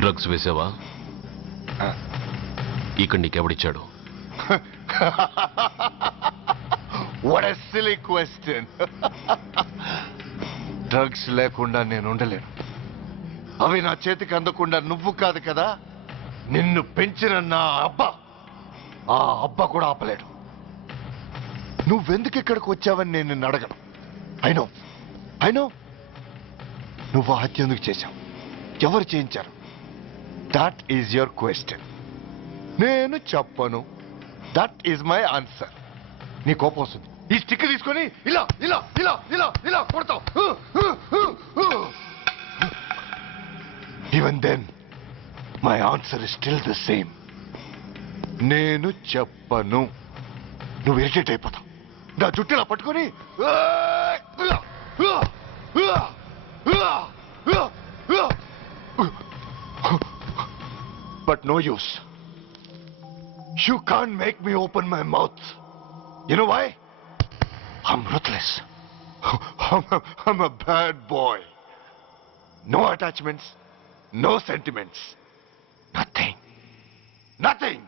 Drugs వేసావా? ఇక్కడ నీకెవడిచ్చాడు? What a silly question. Drugs లేకుండా నేను ఉండలేను. అవి నా చేతికి అందకుండా నువ్వు కాదు కదా, నిన్ను పెంచిన నా అబ్బ, ఆ అబ్బ కూడా ఆపలేడు. నువ్వెందుకు ఇక్కడికి వచ్చావని నేను నిన్ను అడగను. అయినో నువ్వు హత్య ఎందుకు చేశావు, ఎవరు చేయించారు? That is your question. నేను చెప్పను. That is my answer. నీ కోపం వస్తుంది, ఈ స్టిక్ తీసుకొని ఇలా ఇలా ఇలా ఇలా ఇలా కొడతావు. Even then my answer is still the same. నేను చెప్పను. నువ్వు ఇరిటేట్ అయిపోతావు. నా జుట్టు ఇలా పట్టుకొని but no use. You can't make me open my mouth. You know why? I'm ruthless. I'm a bad boy. No attachments, no sentiments. Nothing.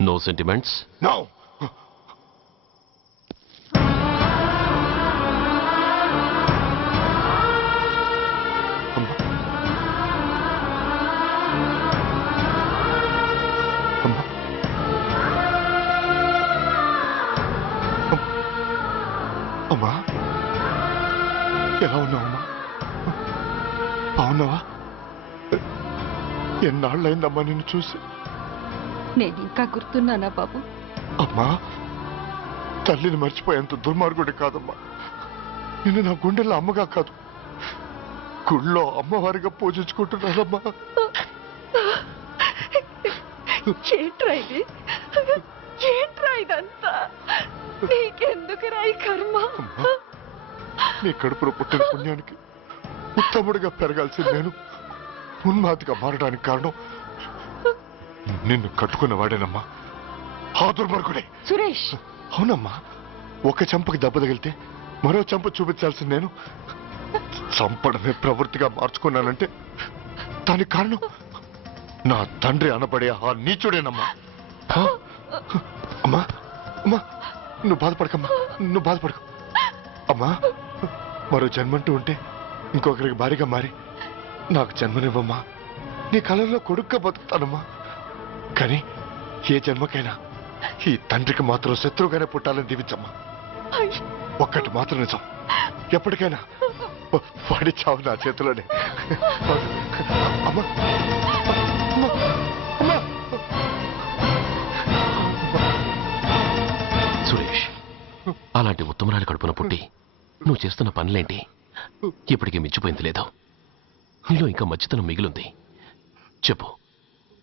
నో sentiments? No. అమ్మా, ఎలా ఉన్నావమ్మా? బాగున్నావా? ఎన్నాళ్ళైందమ్మా నిన్ను చూసి? నేను ఇంకా గుర్తున్నానా బాబు? అమ్మా, తల్లిని మర్చిపోయేంత దుర్మార్గుడి కాదమ్మా. నిన్ను నా గుండెల్లో అమ్మగా కాదు, గుళ్ళో అమ్మవారిగా పూజించుకుంటున్నానమ్మా. ఏంట్రా ఇదంతా? నీకెందుకు రాయి కర్మ? నీ కడుపులో పుట్టిన పుణ్యానికి ఉత్తముడిగా పెరగాల్సిన నేను ఉన్మాదిగా మారడానికి కారణం నిన్ను కట్టుకున్నవాడేనమ్మా, ఆ దుర్మార్గుడే సురేష్. అవునమ్మా, ఒక చంపకి దెబ్బ తగిలితే మరో చంప చూపించాల్సిన నేను చంపడమే ప్రవృత్తిగా మార్చుకున్నానంటే దానికి కారణం నా తండ్రి అనబడే ఆ నీచుడేనమ్మా. అమ్మా అమ్మా, నువ్వు బాధపడకు అమ్మా. మరో జన్మంటూ ఉంటే ఇంకొకరికి భారీగా మారి నాకు జన్మనివ్వమ్మా. నీ కళల్లో కొడుగ్గా బతుకుతానమ్మా. కానీ ఏ జన్మకైనా ఈ తండ్రికి మాత్రం శత్రువుగానే పుట్టాలని దీవించమ్మా. ఒక్కటి మాత్రం నిజం, ఎప్పటికైనా వాడి చావు నా చేతిలోనే. అమ్మా సురేష్, అలాంటి ఉత్తమరాలి కడుపున పుట్టి నువ్వు చేస్తున్న పనులేంటి? ఇప్పటికీ మించిపోయింది లేదు. నీలో ఇంకా మంచితనం మిగిలింది. చెప్పు,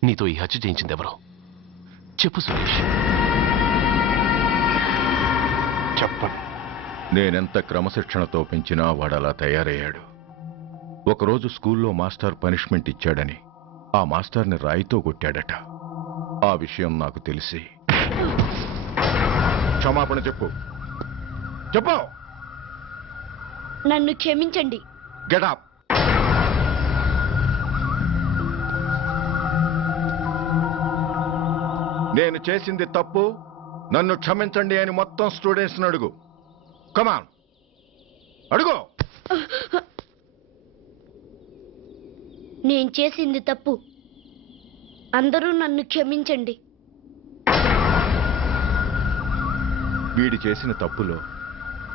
నీతో ఈ హత్య చేయించింది ఎవరు? చెప్పు సురేష్. చెప్పను. నేనెంత క్రమశిక్షణతో పెంచినా వాడలా తయారయ్యాడు. ఒకరోజు స్కూల్లో మాస్టర్ పనిష్మెంట్ ఇచ్చాడని ఆ మాస్టర్ని రాయితో కొట్టాడట. ఆ విషయం నాకు తెలిసి క్షమాపణ చెప్పు. నన్ను క్షమించండి. Get up. నేను చేసింది తప్పు, నన్ను క్షమించండి అని మొత్తం స్టూడెంట్స్ అడుగు. కమాన్, అడుగు. నేను చేసింది తప్పు, అందరూ నన్ను క్షమించండి. వీడి చేసిన తప్పులో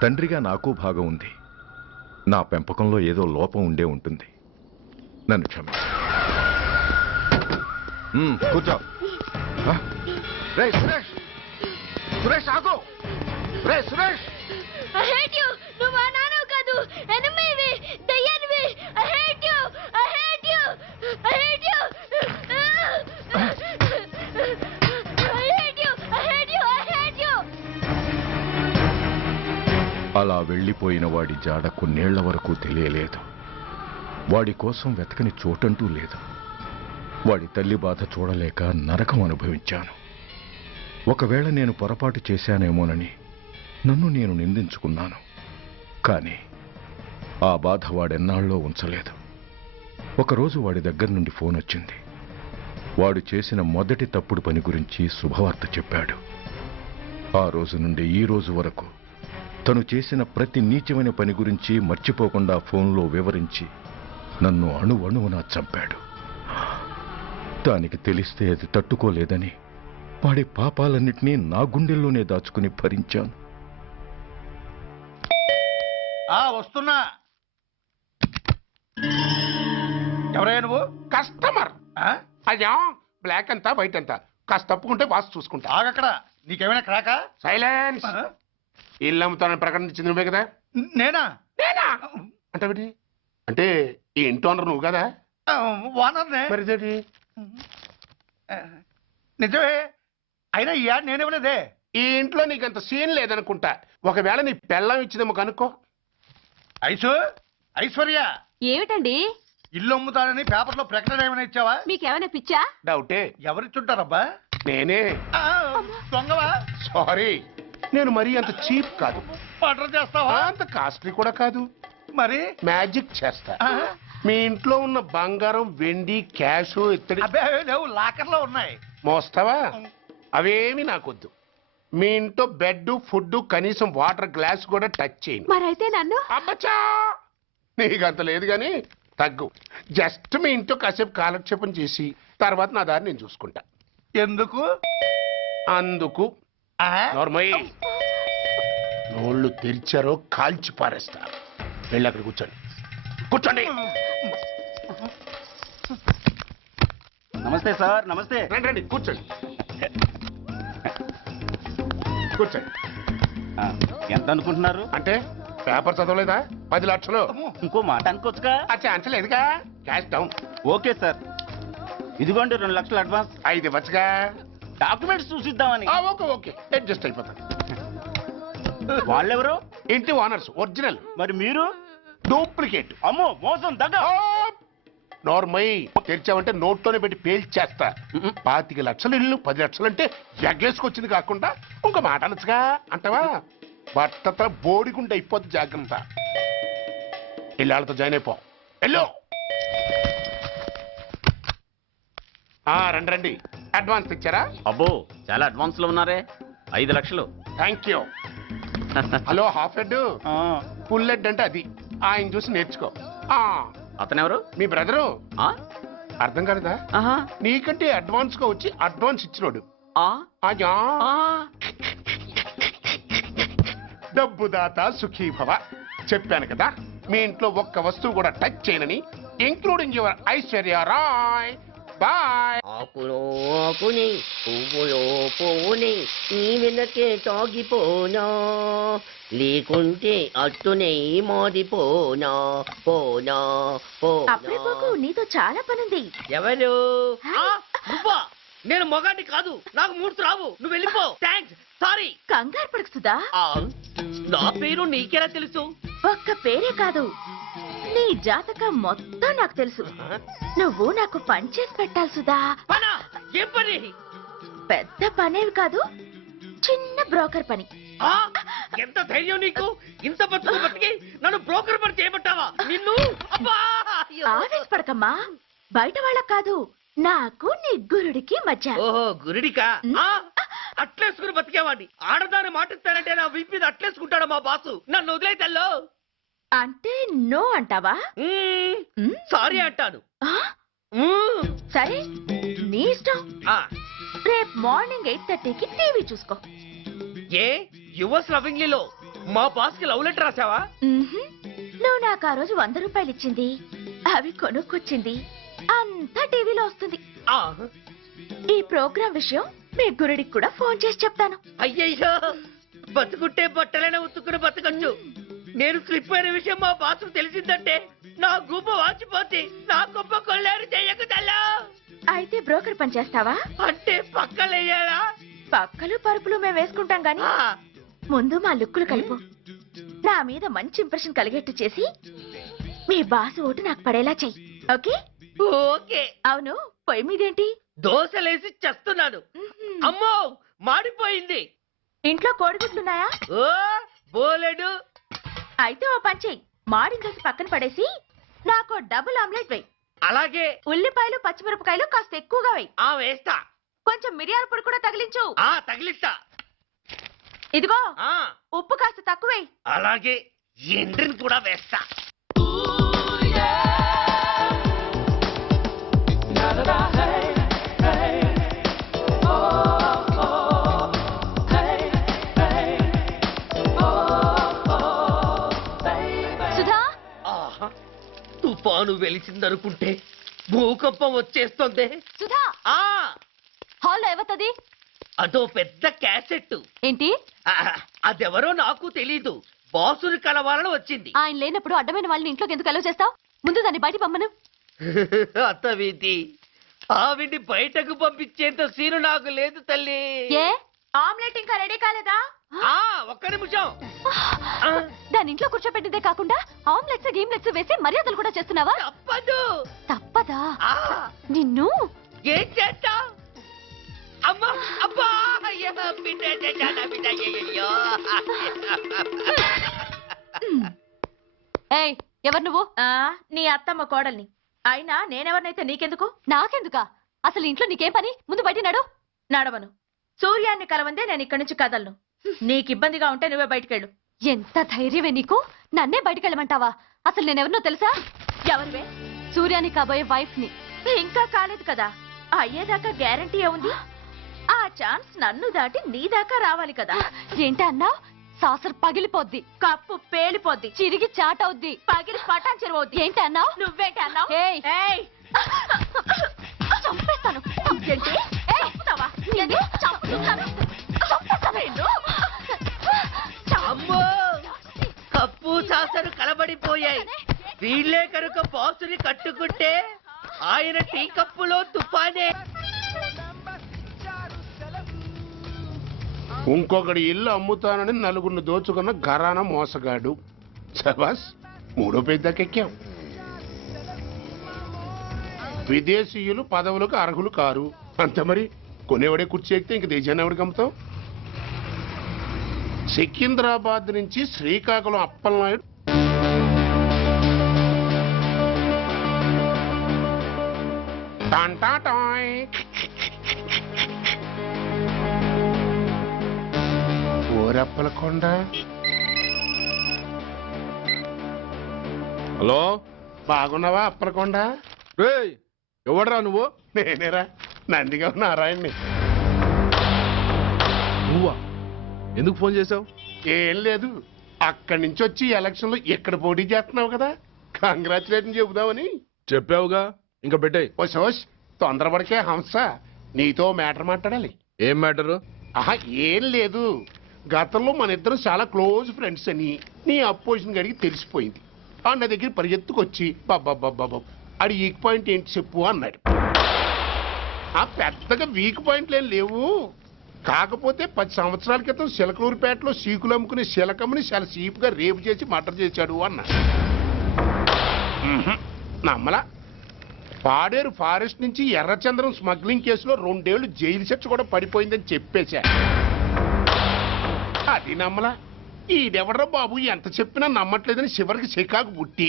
తండ్రిగా నాకు భాగం ఉంది. నా పెంపకంలో ఏదో లోపం ఉండే ఉంటుంది. నన్ను క్షమించు. కూర్చో. రే సురేష్, సురేష్ ఆగు. రే సురేష్, I hate you. నువ్వు మా నాన్నవు కాదు, ఎనిమివి, దయ్యానివి. I hate you. I hate you. I hate you. I అలా వెళ్ళిపోయిన వాడి జాడ కొన్నేళ్ల వరకు తెలియలేదు. వాడి కోసం వెతకని చోటంటూ లేదు. వాడి తల్లి బాధ చూడలేక నరకం అనుభవించాను. ఒకవేళ నేను పొరపాటు చేశానేమోనని నన్ను నేను నిందించుకున్నాను. కానీ ఆ బాధ వాడెన్నాళ్ళో ఉంచలేదు. ఒకరోజు వాడి దగ్గర నుండి ఫోన్ వచ్చింది. వాడు చేసిన మొదటి తప్పుడు పని గురించి శుభవార్త చెప్పాడు. ఆ రోజు నుండి ఈ రోజు వరకు తను చేసిన ప్రతి నీచమైన పని గురించి మర్చిపోకుండా ఫోన్లో వివరించి నన్ను అణువణువున చంపాడు. దానికి తెలిస్తే అది తట్టుకోలేదని వాడి పాపాలన్నిటినీ నా గుండెల్లోనే దాచుకుని భరించాను. వస్తున్నా. ఎవరయ్యా నువ్వు? కస్టమర్. అయ్యా, బ్లాక్ అంతా వైట్ అంతా కాస్త తప్పుకుంటే బాస్ చూసుకుంటా. ఆగక్కడ. నీకేమైనా క్రాకా? సైలెన్స్. ఇల్లు అమ్ముతానని ప్రకటించింది నువ్వే కదా? నేనా? నేనా అంటే అంటే ఈ ఇంటి ఓనర్ నువ్వు కదా? వానర్నే. మరి ఇదేంటి? నిజమే. అయినా ఈ యాడ్ నేనేమలేదే. ఈ ఇంట్లో నీకంత సీన్ లేదనుకుంటా. ఒకవేళ నీ పెళ్ళం ఇచ్చిందేమో కనుక్కో. ఐశ్వర్య, ఏమిటండి? ఇల్లు అమ్ముతానని పేపర్లో ప్రకటన ఏమైనా ఇచ్చావా? మీకేమైనా పిచ్చా? డౌటే. ఎవరిచ్చుంటారబ్బా? నేనే. దొంగవా? సారీ, నేను మరీ అంత చీప్ కాదు. మర్డర్ చేస్తావా? అంత కాస్ట్లీ కూడా కాదు. మరి మ్యాజిక్ చేస్తా. మీ ఇంట్లో ఉన్న బంగారం, వెండి, క్యాష్, ఇత్తడి అబ్బే లేవు, లాకర్లో ఉన్నాయి. మోస్తావా? అవేమి నాకొద్దు. మీ ఇంట్లో బెడ్, ఫుడ్, కనీసం వాటర్ గ్లాస్ కూడా టచ్ చేయను. మరైతే నన్ను? అబ్బచ్చా, నీకంత లేదు గాని తగ్గు. జస్ట్ మీ ఇంట్లో కాసేపు కాలక్షేపం చేసి తర్వాత నా దారి నేను చూసుకుంటా. ఎందుకు? అందుకు. నోర్మయ్య, నోళ్ళు తెరిచారో కాల్చి పారేస్తా. వెళ్ళి అక్కడ కూర్చోండి. కూర్చోండి. నమస్తే సార్. నమస్తే. రండి రండి, కూర్చోండి. కూర్చోండి. ఎంత అనుకుంటున్నారు? అంటే పేపర్ చదవలేదా? 10 లక్షలు. ఇంకో మాట అనుకోవచ్చుగా. ఆ ఛాన్స్ లేదుగా. Cash down. ఓకే సార్, ఇదిగోండి 2 లక్షలు అడ్వాన్స్. 5 ఇవ్వచ్చుగా. డాక్యుమెంట్స్ చూసిద్దామని. ఓకే ఓకే, అడ్జస్ట్ అయిపోతాను. వాళ్ళెవరు? ఇంటి ఓనర్స్. ఒరిజినల్. మరి మీరు? డూప్లికేట్. అమ్మో, మోసం దగ్గర. నోర్మై, తెరిచావంటే నోట్తోనే పెట్టి పేల్చేస్తా. 25 లక్షలు ఇల్లు 10 లక్షలు అంటే ఎగ్గేసుకొచ్చింది కాకుండా ఇంకో మాట అనొచ్చుగా. అంటావా? బట్టత బోడిగుంటే అయిపోద్ది. జాగ్రత్త. ఇళ్ళతో జాయిన్ అయిపో. వెళ్ళు. రండి రండి. అడ్వాన్స్ ఇచ్చారా? అబ్బో, చాలా అడ్వాన్స్ లో ఉన్నారే. 5 లక్షలు. Thank you. Hello, half head, full head అంటే అది. ఆయన చూసి నేర్చుకో. అతనెవరు? మీ బ్రదరు. అర్థం కాలేదా? నీకంటే అడ్వాన్స్ గా వచ్చి అడ్వాన్స్ ఇచ్చినోడు. అయ్యా, డబ్బు దాత సుఖీభవ. చెప్పాను కదా, మీ ఇంట్లో ఒక్క వస్తువు కూడా టచ్ చేయనని, including your Aishwarya Rai. Bye. ఆకులో ఆకుని పువ్వులో పువ్వుని నీ వెనకే తాగిపోనా, లేకుంటే అట్టునే మారిపోనా. పోనా అప్పుడే నీతో చాలా పనుంది. ఎవరు? నువ్వా? నేను మొగాన్ని కాదు, నాకు మూర్తి రావు. నువ్వు వెళ్ళిపో. Thanks, sorry. కంగారు పడుకుదా? నా పేరు నీకెలా తెలుసు? ఒక్క పేరే కాదు, నీ జాతకం మొత్తం నాకు తెలుసు. నువ్వు నాకు పని చేసి పెట్టాలి సుధా. పనా? ఏం పని? పెద్ద పనేవి కాదు, చిన్న బ్రోకర్ పని. ఎంత ధైర్యం నీకు? ఇంత బతికి నన్ను బ్రోకర్ పని చేయబట్టావా? నిన్ను ఆవేశపడకమ్మా. బయట వాళ్ళకు కాదు, నాకు నీ గురుడికి మధ్య. ఓహో, గురుడికా? అట్లేసుకుని బతికేవాడిని. ఆడదాన్ని మాటిస్తానంటే నా వీపు మీద అట్లేసుకుంటాడు మా బాసు. నన్ను వదిలేతల్లో. అంటే నో అంటావా? సారీ అంటాను. సరే, నీ ఇష్టం. రేపు మార్నింగ్ 8:30కి టీవీ చూసుకో. ఏ యువర్స్ లవింగ్లీలో మా బాస్ కి లవ్ లెటర్ రాసావా? నువ్వు నాకు ఆ రోజు 100 రూపాయలు ఇచ్చింది, అవి కొనుక్కొచ్చింది అంతా టీవీలో వస్తుంది. ఈ ప్రోగ్రాం విషయం మీ గురుడికి కూడా ఫోన్ చేసి చెప్తాను. అయ్యయ్యో, బతుకుంటే బట్టలైనా ఉత్తుకుని బతకచ్చు. నేను స్లిప్ అయిన విషయం మా బాసు తెలిసిందంటే నా గుబ్బ వాచిపోతే నా గొప్ప కొల్లారు చెయ్యకు తల్లా. అయితే బ్రోకర్ పని చేస్తావా? అంటే పక్కలేయాలా? పక్కలు పరుపులు మేము వేసుకుంటాం గాని ముందు మా లుక్కులు కలుపు. నా మీద మంచి ఇంప్రెషన్ కలిగేట్టు చేసి మీ బాసు ఓటు నాకు పడేలా చెయ్యి. ఓకే? ఓకే. అవును, పొయ్యి మీదేంటి? దోశలేసి చేస్తున్నాను. అమ్మో మాడిపోయింది. ఇంట్లో కోడిగుడ్లున్నాయా? ఓ బోలెడు. అయితే ఓ పని చెయ్యి, మాడిన దోశ పక్కన పడేసి నాకు డబుల్ ఆమ్లెట్ వెయ్యి. అలాగే. ఉల్లిపాయలు పచ్చిమిరపకాయలు కాస్త ఎక్కువగా వెయ్యి. వేస్తా. కొంచెం మిరియాల పొడి కూడా తగిలించు. తగిలిస్తా. ఇదిగో ఆ ఉప్పు కాస్త తక్కువే. అలాగే. ఎండ్రిని కూడా వేస్తా. సుధా, తుఫాను వెలిసిందనుకుంటే భూకంపం వచ్చేస్తుంది. సుధా, హాల్లో ఏవతది? అదో పెద్ద క్యాసెట్. ఏంటి? అదెవరో నాకు తెలీదు. బాసుని కలవాలని వచ్చింది. ఆయన లేనప్పుడు అడ్డమైన వాళ్ళని ఇంట్లోకి ఎందుకు అలౌ చేస్తావు? ముందు దాన్ని బయట పంపను. అత్తవీతి, ఆవిడ్ని బయటకు పంపించేంత సీను నాకు లేదు తల్లి. ఏ ఆమ్లెట్ ఇంకా రెడీ కాలేదా? ఒక్క నిమిషం. దాని ఇంట్లో కూర్చోపెట్టిందే కాకుండా ఆమ్లెట్స్ గీమ్లెట్స్ వేసి మర్యాదలు కూడా చేస్తున్నావా? తప్పదు. తప్పదా? నిన్ను ఏం చేస్తా? అమ్మా అబ్బా, అయ్యో, బిడ్డ, బిడ్డ, బిడ్డ, అయ్యయ్యో. ఏయ్, ఎవరు నువ్వు? నీ అత్తమ్మ కోడల్ని. అయినా నేనెవరినైతే నీకెందుకు? నాకెందుకా? అసలు ఇంట్లో నీకేం పని? ముందు బయట నడు. నడవను. సూర్యాన్ని కలవందే నేను ఇక్కడి నుంచి కదలను. నీకు ఇబ్బందిగా ఉంటే నువ్వే బయటకెళ్ళు. ఎంత ధైర్యమే నీకు? నన్నే బయటకెళ్ళమంటావా? అసలు నేనెవరినో తెలుసా? ఎవరివే? సూర్యాన్ని కాబోయే వైఫ్ ని. ఇంకా కాలేదు కదా, అయ్యేదాకా గ్యారంటీ ఏముంది? ఆ ఛాన్స్ నన్ను దాటి నీ దాకా రావాలి కదా. ఏంటి అన్నా? సాసర్ పగిలిపోద్ది, కప్పు పేలిపోద్ది, చిరిగి చాటవుద్ది, పగిలి పటాన్ చెరువవుద్ది. ఏంటి అన్నా? నువ్వేంటి అన్నా? చంపేస్తాను. ఏంటి? చంపుతావా? అమ్మో, కప్పు సాసరు కలబడిపోయాయి. వీళ్ళే కనుక బాసుని కట్టుకుంటే ఆయన టీ కప్పులో తుఫానే. ఇంకొకటి ఇల్లు అమ్ముతానని నలుగురిని దోచుకున్న ఘరానా మోసగాడు. సబాస్, మూడో పెద్దకెక్కాం. విదేశీయులు పదవులకు అర్హులు కారు. అంతే మరి. కొనేవాడే కుర్చీ ఎక్కితే ఇంక దేశాన్ని ఎవరికి అమ్ముతాం? సికింద్రాబాద్ నుంచి శ్రీకాకుళం అప్పలనాయుడు టాంటాటాయ్. ఓరప్పలకొండ. హలో, బాగున్నావా అప్పలకొండ? రేయ్, ఎవడరా నువ్వు? నేనేరా, నందిగా నారాయణని. నువ్వా? ఎందుకు ఫోన్ చేసావు? ఏం లేదు, అక్కడి నుంచి వచ్చి ఎలక్షన్ లో ఇక్కడ పోటీ చేస్తున్నావు కదా, కంగ్రాచులేషన్ చెబుదామని. చెప్పావుగా, ఇంకా పెట్టాయి. ఓ సోష్, తొందరపడికే హంస, నీతో మ్యాటర్ మాట్లాడాలి. ఏం మ్యాటరు? ఆహా, ఏం లేదు. గతంలో మన ఇద్దరం చాలా క్లోజ్ ఫ్రెండ్స్ అని నీ అపోజిషన్ గడికి తెలిసిపోయింది. ఆ నా దగ్గర పరిగెత్తుకొచ్చి బాబా అది వీక్ పాయింట్ ఏంటి చెప్పు అన్నాడు. ఆ పెద్దగా వీక్ పాయింట్లు ఏం లేవు, కాకపోతే 10 సంవత్సరాల క్రితం చిలకలూరుపేటలో సీకులు అమ్ముకునే శిలకమ్మని చాలా సీపుగా రేపు చేసి మర్డర్ చేశాడు అన్నా. నమ్మలా. పాడేరు ఫారెస్ట్ నుంచి ఎర్రచంద్రం స్మగ్లింగ్ కేసులో 2 ఏళ్లు జైలు శిక్ష కూడా పడిపోయిందని చెప్పేశా. అది నమ్మలా. ఈడెవడ్రా బాబు ఎంత చెప్పినా నమ్మట్లేదని చివరికి చికాకు పుట్టి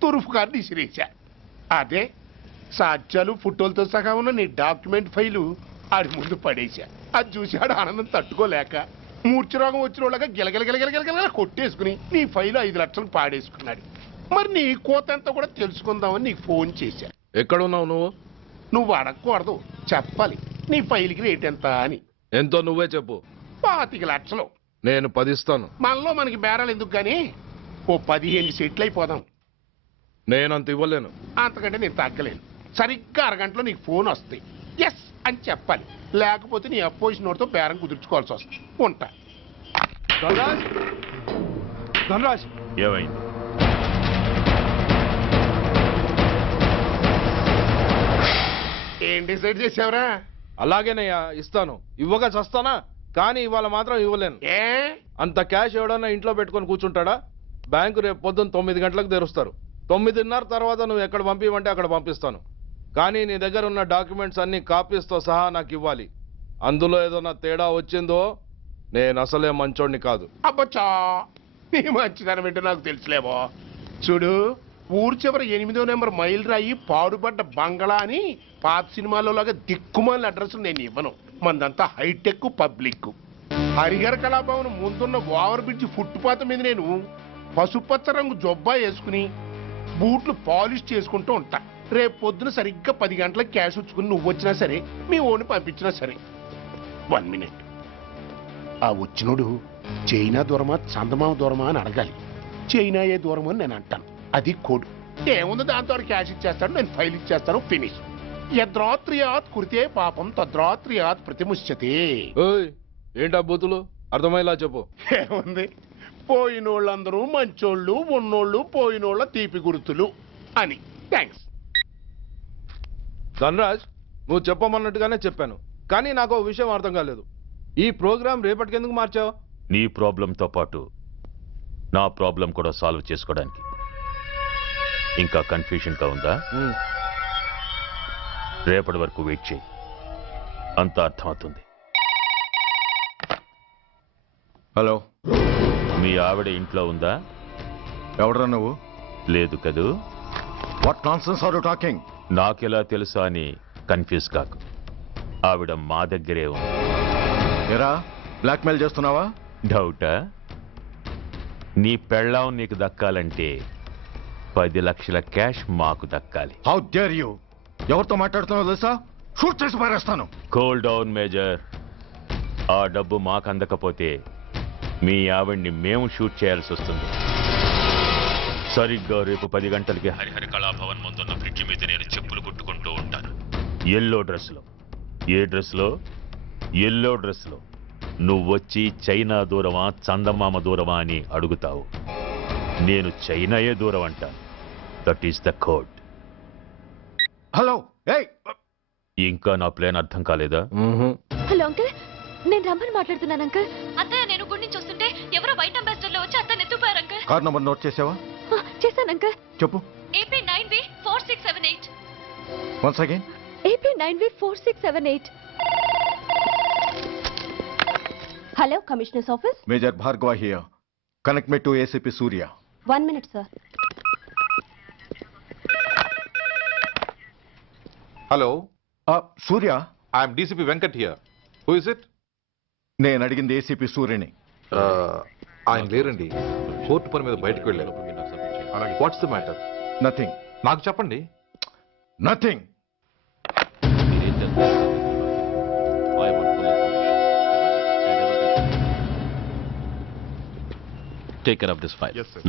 తురుపు కార్డు ఇసిరేశా. అదే సాక్ష్యాలు ఫోటోలతో సహా ఉన్న నీ డాక్యుమెంట్ ఫైలు ఆడి ముందు పడేశా. అది చూశాడు ఆనందం తట్టుకోలేక మూర్ఛరోగం వచ్చిన వాళ్ళగా గిలగిలగిలగిలగిలగిల కొట్టేసుకుని నీ ఫైలు 5 లక్షలు పాడేసుకున్నాడు. మరి నీ కోతంతా కూడా తెలుసుకుందామని నీకు ఫోన్ చేశా. ఎక్కడున్నావు నువ్వు? నువ్వు అడగకూడదు, చెప్పాలి. నీ ఫైల్కి రేట్ ఎంత అని. ఎంతో నువ్వే చెప్పు. 25 లక్షలు. నేను 10 ఇస్తాను. మనలో మనకి బేరాలు ఎందుకు గానీ ఓ 15 సెట్లు అయిపోదాం. నేనంత ఇవ్వలేను. అంతకంటే నేను తగ్గలేను. సరిగ్గా అరగంటలో నీకు ఫోన్ వస్తాయి. ఎస్ అని చెప్పాలి, లేకపోతే నీ అపోజిషన్ నోటితో బేరం కుదుర్చుకోవాల్సి వస్తుంది. ఉంటా. ధనరాజ్, ఏమైంది? ఏం డిసైడ్ చేసావురా? అలాగేనయ్యా, ఇస్తాను. ఇవ్వగా చస్తానా, కానీ ఇవాళ మాత్రం ఇవ్వలేను. ఏ అంత క్యాష్ ఎవడన్నా ఇంట్లో పెట్టుకొని కూర్చుంటాడా? బ్యాంకు రేపు పొద్దున్న 9 గంటలకు తెరుస్తారు. 9:30 తర్వాత నువ్వు ఎక్కడ పంపించమంటే అక్కడ పంపిస్తాను. కానీ నీ దగ్గర ఉన్న డాక్యుమెంట్స్ అన్ని కాపీస్తో సహా నాకు ఇవ్వాలి. అందులో ఏదైనా తేడా వచ్చిందో నేను అసలే మంచోడిని కాదు. అబ్బచ్చా నీ మంచిదనం ఏంటో నాకు తెలుసులేమో. చూడు, ఊరు చివరి 8వ నెంబర్ మైల్ రాయి పాడుపడ్డ బంగళా అని పాత సినిమాలో లాగా దిక్కుమాలిన అడ్రస్ నేను ఇవ్వను. మందంతా హైటెక్ పబ్లిక్. హరిహర కళాభవన్ ముందున్న ఓవర్ బ్రిడ్జ్ ఫుట్పాత్ మీద నేను పసుపచ్చ రంగు జొబ్బా వేసుకుని బూట్లు పాలిష్ చేసుకుంటూ ఉంటా. రేపు పొద్దున సరిగ్గా 10 గంటలకు క్యాష్ వచ్చుకుని నువ్వు వచ్చినా సరే, మీ ఓన్ని పంపించినా సరే. 1 మినిట్. ఆ వచ్చినోడు చైనా దూరమా చందమామ దూరమా అని అడగాలి. చైనా ఏ దూరం అని నేను అంటాను. అది కోడ్. ఏముంది దాంతో క్యాష్ ఇచ్చేస్తాడు, నేను ఫైల్ ఇచ్చేస్తాను, ఫినిష్. యద్రాత్రియాత్ కురితే పాపం తద్రాత్రియాత్ ప్రతిముష్యతే. ఏంటా బూతులు అర్థమయ్యేలా చెప్పు. ఏముంది, పోయినోళ్ళందరూ మంచోళ్ళు, ఉన్నోళ్ళు పోయినోళ్ళ తీపి గుర్తులు అని. థ్యాంక్స్. ధనరాజ్, నువ్వు చెప్పమన్నట్టుగానే చెప్పాను, కానీ నాకు ఒక విషయం అర్థం కాలేదు. ఈ ప్రోగ్రాం రేపటికి ఎందుకు మార్చావు? నీ ప్రాబ్లంతో పాటు నా ప్రాబ్లం కూడా సాల్వ్ చేసుకోవడానికి. ఇంకా కన్ఫ్యూజన్గా ఉందా? రేపటి వరకు వెయిట్ చేయి, అంతా అర్థమవుతుంది. హలో, మీ ఆవిడ ఇంట్లో ఉందా? ఎవడరా నువ్వు? లేదు కదూ. What nonsense are you talking? నాకెలా తెలుసా అని కన్ఫ్యూజ్ కాకు. ఆవిడ మా దగ్గరే ఉంది. ఎరా, బ్లాక్మెయిల్ చేస్తున్నావా? డౌటా? నీ పెళ్ళాం నీకు దక్కాలంటే 10 లక్షల క్యాష్ మాకు దక్కాలి. How dare you? ఎవరితో మాట్లాడుతున్నావు తెలుసా? షూట్ చేసి పారేస్తాను. Cool down major. ఆ డబ్బు మాకు అందకపోతే మీ ఆవిడ్ని మేము షూట్ చేయాల్సి వస్తుంది. సరిగ్గా రేపు 10 గంటలకి హరిహర కళాభవన్ ముందున్న బ్రిడ్జి మీద నేను చెప్పులు కుట్టుకుంటూ ఉంటాను. ఎల్లో డ్రెస్లో. ఏ డ్రెస్లో? ఎల్లో డ్రెస్లో. నువ్వొచ్చి చైనా దూరమా చందమామ దూరమా అని అడుగుతావు. నేను చైనాయే దూరం అంటాను. That is the code. Hello, ఇంకా నా ప్లాన్ అర్థం కాలేదా? హలో అంకుల్, నేను రమ్మని మాట్లాడుతున్నాను అంకుల్. అత్తయ్య నేను గుడి నుంచి వస్తుంటే ఎవరో వైట్ అంబాసిడర్ లో వచ్చి అత్తయ్య ఎత్తుపోయారు అంకుల్. కార్ నంబర్ నోట్ చేసావా? చేశాను అంకుల్. చెప్పు. AP 9V4678. Once again. AP 9V4678. Hello, commissioners office. Major Bhargava here. Connect me to ACP Surya. 1 minute sir. Hello, Surya. I'm DCP Venkat here. Who is it? నేను అడిగింది ACP సూర్యని. ఆయన లేరండి, court పని మీద బయటకు వెళ్ళారు. What's the matter? నథింగ్. నాకు చెప్పండి. Nothing. Take care of this file. Yes, sir.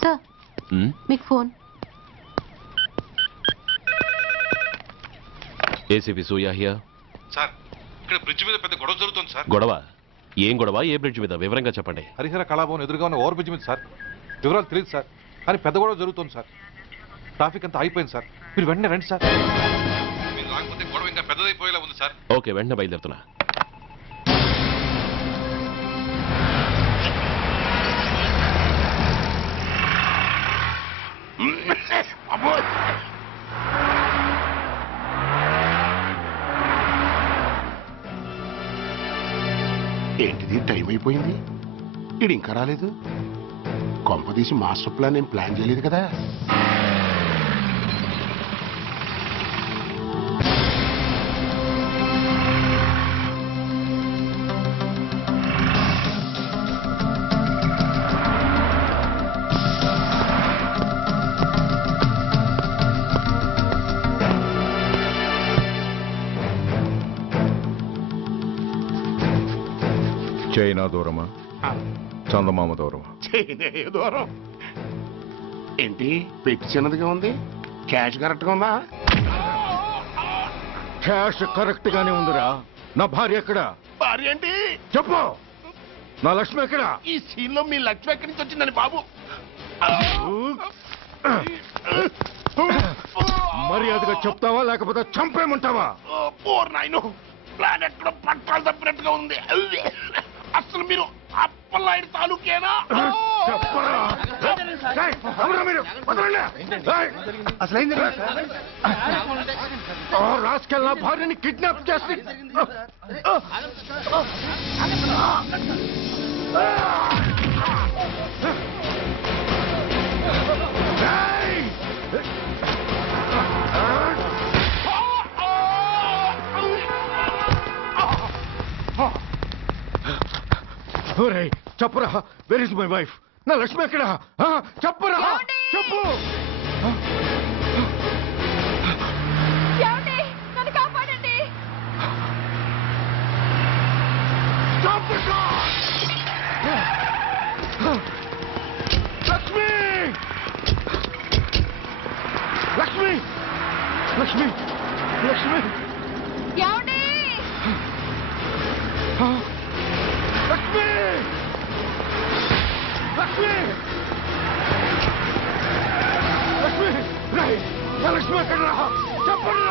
Sir, మీకు ఫోన్. ACP Surya here. సార్, ఇక్కడ బ్రిడ్జ్ మీద పెద్ద గొడవ జరుగుతుంది సార్. గొడవ? ఏం గొడవ? ఏ బ్రిడ్జ్ మీద? వివరంగా చెప్పండి. హరిహర కళాభవన్ ఎదురుగా ఉన్న ఓవర్ బ్రిడ్జ్ మీద సార్. వివరాలు తెలియదు సార్, కానీ పెద్ద గొడవ జరుగుతుంది సార్. ట్రాఫిక్ అంతా అయిపోయింది సార్. మీరు వెంటనే రండి సార్. మీరు రాకపోతే గొడవ ఇంకా పెద్దదైపోయేలా ఉంది సార్. ఓకే, వెంటనే బయలుదేరుతున్నా. ఏంటిది, టైం అయిపోయింది, ఇది ఇంకా రాలేదు. కొంపదీసి మాస్టర్ ప్లాన్ నేను ప్లాన్ చేయలేదు కదా. చైనా దూరమా చందమామ దూరమా? చైనా దూరం ఏంటి? పెట్టి చిన్నదిగా ఉంది, క్యాష్ కరెక్ట్ గా ఉందా? క్యాష్ కరెక్ట్ గానే ఉందిరా. నా భార్య ఎక్కడ? భార్య ఏంటి? చెప్పు. నా లక్ష్మి ఎక్కడ? ఈ సీన్ లో మీ లక్ష్మి ఎక్కడి నుంచి వచ్చిందని బాబు? మర్యాదగా చెప్తావా లేకపోతే చంపేమంటావా? నాయను, ప్లాన్ ఎక్కడ పట్టాలు తప్పినట్టుగా ఉంది. అసలు మీరు అప్పలనాయుడు తాలూకేనా అసలు రాసుకెళ్ళిన భార్యని కిడ్నాప్ చేసి చెప్పరా వెర్ ఇస్ మై వైఫ్ నా లక్ష్మి ఎక్కడ చెప్పరా చెప్పు నన్ను కాపాడండి లక్ష్మి లక్ష్మి లక్ష్మి లక్ష్మి ఏమండి లక్ష్మి లక్ష్మి లక్ష్మి రై నా లక్ష్మి ఎక్కడ చెప్పండి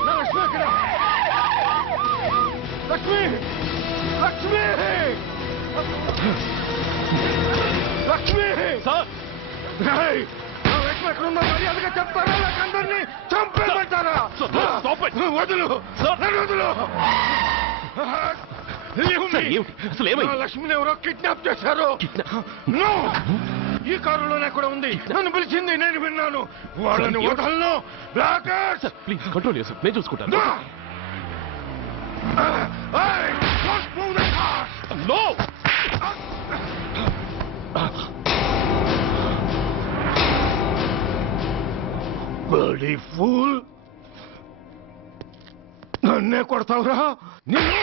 నా లక్ష్మి ఎక్కడ లక్ష్మి లక్ష్మి లక్ష్మి సార్ రై నా లక్ష్మి ఎక్కడ ఉందో మర్యాదగా చెప్తారా లేక అందరినీ చంపేమంటారా వదులు నన్ను వదులు అసలు ఏమైంది? లక్ష్మిని ఎవరో కిడ్నాప్ చేశారు నో ఈ కారులోనే కూడా ఉంది నన్ను పిలిచింది నేను విన్నాను వాళ్ళని వదలను బ్లాకర్స్ ప్లీజ్ కంట్రోల్ చేసు నేను చూసుకుంటాను నో బర్డీ ఫూల్ నన్నే కొడతావురా నిన్ను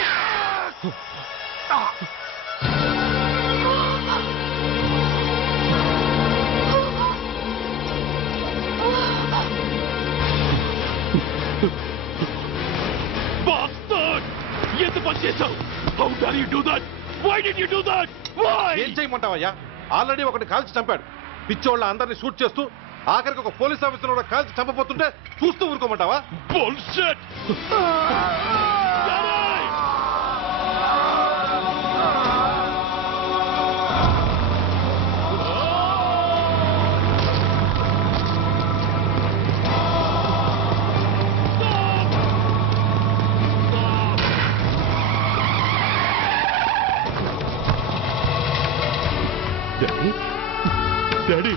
ఎంత పని చేశావు how dare you do that why did you do that why ఏం చేయమంటావయ్యా ఆల్రెడీ ఒకటి కాల్చి చంపాడు పిచ్చోళ్ళ అందరినీ షూట్ చేస్తూ ఆఖరికి ఒక పోలీస్ ఆఫీసర్ కూడా కాల్చి చంపబోతుంటే చూస్తూ ఊరుకోమంటావా బుల్షిట్ డాడీ